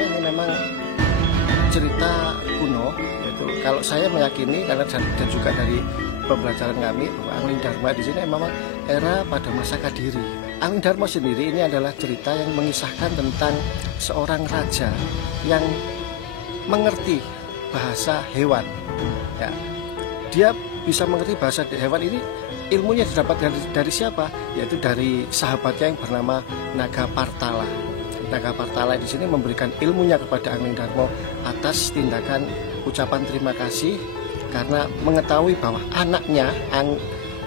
Dharma ini memang cerita kuno, yaitu kalau saya meyakini karena dan juga dari pembelajaran kami bahwa Angling Dharma di sini memang era pada masa Kadiri. Angling Dharma sendiri ini adalah cerita yang mengisahkan tentang seorang raja yang mengerti bahasa hewan. Ya, dia bisa mengerti bahasa hewan ini, ilmunya didapat dari siapa? Yaitu dari sahabatnya yang bernama Naga Partala. Naga Partala di sini memberikan ilmunya kepada Angling Dharma atas tindakan ucapan terima kasih karena mengetahui bahwa anaknya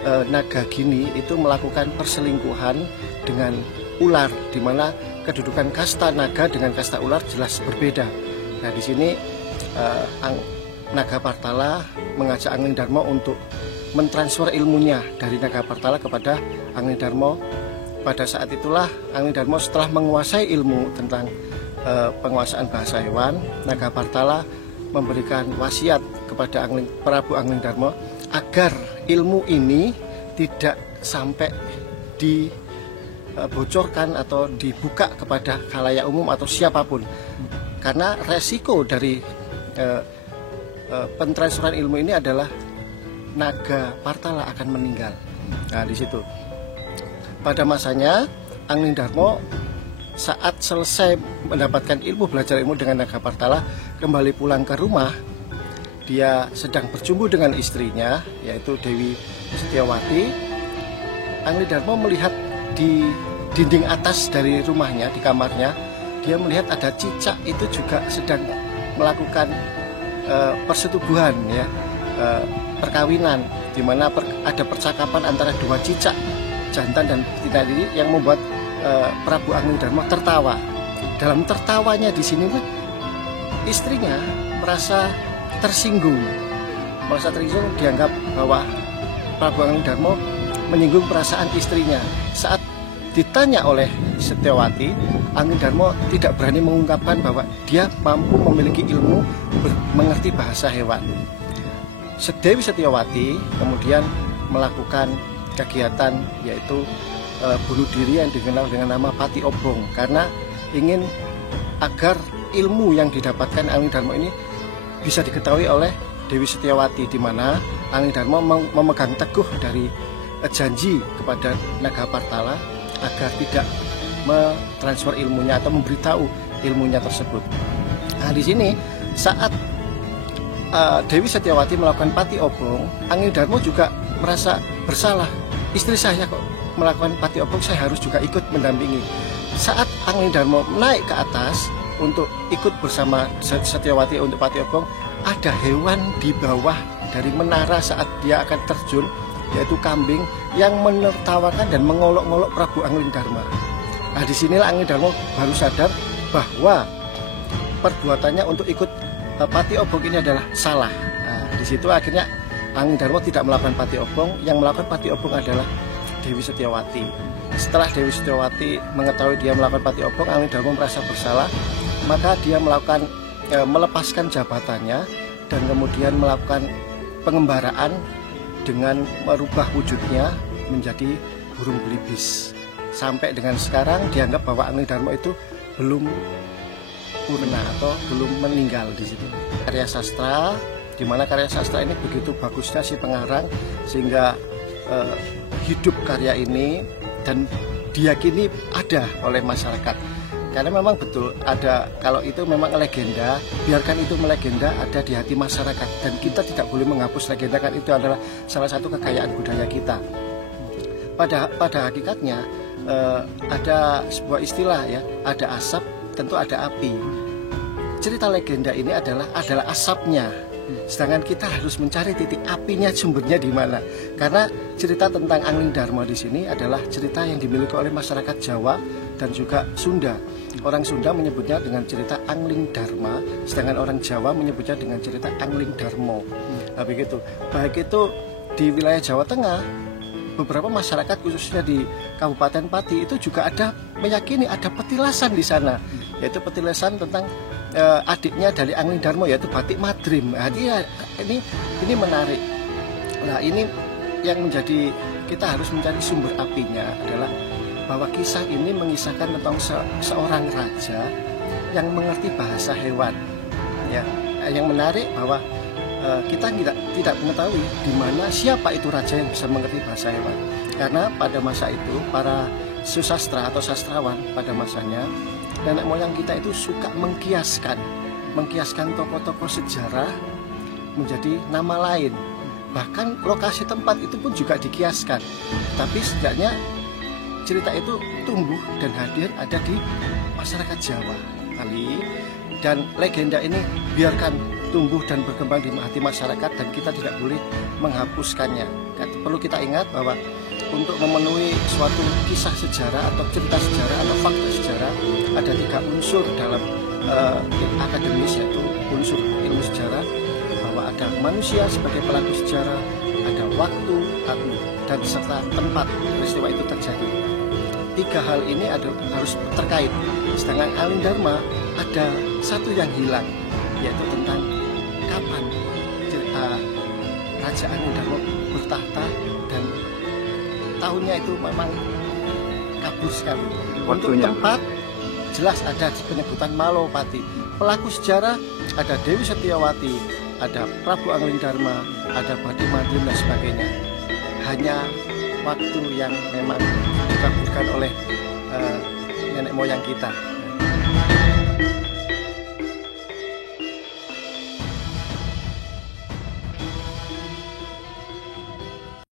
Naga Gini itu melakukan perselingkuhan dengan ular, di mana kedudukan kasta naga dengan kasta ular jelas berbeda. Nah, di sini Naga Partala mengajak Angling Dharma untuk mentransfer ilmunya dari Naga Partala kepada Angling Dharma. Pada saat itulah Angling Dharma setelah menguasai ilmu tentang penguasaan bahasa hewan, Naga Partala memberikan wasiat kepada Prabu Angling Dharma agar ilmu ini tidak sampai dibocorkan atau dibuka kepada khalayak umum atau siapapun, karena resiko dari pentransferan ilmu ini adalah Naga Partala akan meninggal. Nah, di situ pada masanya Angling Dharma saat selesai mendapatkan belajar ilmu dengan Naga Partala, kembali pulang ke rumah. Dia sedang berjumpa dengan istrinya, yaitu Dewi Setiawati. Angling Dharma melihat di dinding atas dari rumahnya, di kamarnya, dia melihat ada cicak itu juga sedang melakukan persetubuhan, ya, perkawinan, di mana ada percakapan antara dua cicak jantan dan betina ini yang membuat Prabu Angling Dharma tertawa. Dalam tertawanya di sini istrinya merasa tersinggung, dianggap bahwa Prabu Angling Dharma menyinggung perasaan istrinya. Saat ditanya oleh Setiawati, Angling Dharma tidak berani mengungkapkan bahwa dia mampu memiliki ilmu mengerti bahasa hewan. Dewi Setiawati kemudian melakukan kegiatan yaitu bunuh diri yang dikenal dengan nama Pati Obong, karena ingin agar ilmu yang didapatkan Angling Dharma ini bisa diketahui oleh Dewi Setiawati, di mana Angling Dharma memegang teguh dari janji kepada Naga Partala agar tidak mentransfer ilmunya atau memberitahu ilmunya tersebut. Nah, di sini saat Dewi Setiawati melakukan Pati Obong, Angling Dharma juga merasa bersalah. Istri saya kok melakukan Pati Obong, saya harus juga ikut mendampingi. Saat Angling Dharma naik ke atas untuk ikut bersama Setiawati untuk Pati Obong, ada hewan di bawah dari menara saat dia akan terjun, yaitu kambing yang menertawakan dan mengolok-olok Prabu Angling Dharma. Nah, disinilah Angling Dharma baru sadar bahwa perbuatannya untuk ikut Pati Obong ini adalah salah. Nah, di situ akhirnya Angling Dharma tidak melakukan Pati Obong, yang melakukan Pati Obong adalah Dewi Setiawati. Setelah Dewi Setiawati mengetahui dia melakukan Pati Obong, Angling Dharma merasa bersalah, maka dia melepaskan jabatannya dan kemudian melakukan pengembaraan dengan merubah wujudnya menjadi burung belibis. Sampai dengan sekarang dianggap bahwa Angling Dharma itu belum purna atau belum meninggal di situ. Karya sastra, di mana karya sastra ini begitu bagusnya si pengarang sehingga hidup karya ini dan diyakini ada oleh masyarakat. Karena memang betul ada, kalau itu memang legenda, biarkan itu melegenda, ada di hati masyarakat, dan kita tidak boleh menghapus legenda, kan itu adalah salah satu kekayaan budaya kita. Pada hakikatnya ada sebuah istilah, ya, ada asap tentu ada api. Cerita legenda ini adalah asapnya, sedangkan kita harus mencari titik apinya, sumbernya di mana. Karena cerita tentang Angling Dharma di sini adalah cerita yang dimiliki oleh masyarakat Jawa dan juga Sunda. Orang Sunda menyebutnya dengan cerita Angling Dharma, sedangkan orang Jawa menyebutnya dengan cerita Angling Dharmo. Nah, begitu. Baik itu di wilayah Jawa Tengah, beberapa masyarakat khususnya di Kabupaten Pati itu juga ada meyakini ada petilasan di sana, yaitu petilasan tentang adiknya dari Angling Dharma, yaitu Batik Madrim. Nah, ini menarik. Nah, ini yang menjadi kita harus mencari sumber apinya adalah bahwa kisah ini mengisahkan tentang seorang raja yang mengerti bahasa hewan. Ya, yang menarik bahwa kita tidak mengetahui di mana siapa itu raja yang bisa mengerti bahasa hewan. Karena pada masa itu para susastra atau sastrawan pada masanya, nenek moyang kita itu suka mengkiaskan tokoh-tokoh sejarah menjadi nama lain. Bahkan lokasi tempat itu pun juga dikiaskan. Tapi setidaknya cerita itu tumbuh dan hadir ada di masyarakat Jawa kali. Dan legenda ini biarkan tumbuh dan berkembang di hati masyarakat dan kita tidak boleh menghapuskannya. Perlu kita ingat bahwa untuk memenuhi suatu kisah sejarah atau cerita sejarah atau fakta sejarah ada 3 unsur dalam akademis, yaitu unsur ilmu sejarah, bahwa ada manusia sebagai pelaku sejarah, ada waktu, dan serta tempat peristiwa itu terjadi. 3 hal ini harus terkait. Sedangkan Alindharma ada satu yang hilang, yaitu tentang kapan Raja Alindharma bertahta, dan tahunnya itu memang kabur sekali. Untuk tempat jelas ada penyebutan Malopati. Pelaku sejarah ada Dewi Setiawati, ada Prabu Anglingdarma, ada Bati Madiun dan sebagainya. Hanya waktu yang memang dikaburkan oleh nenek moyang kita.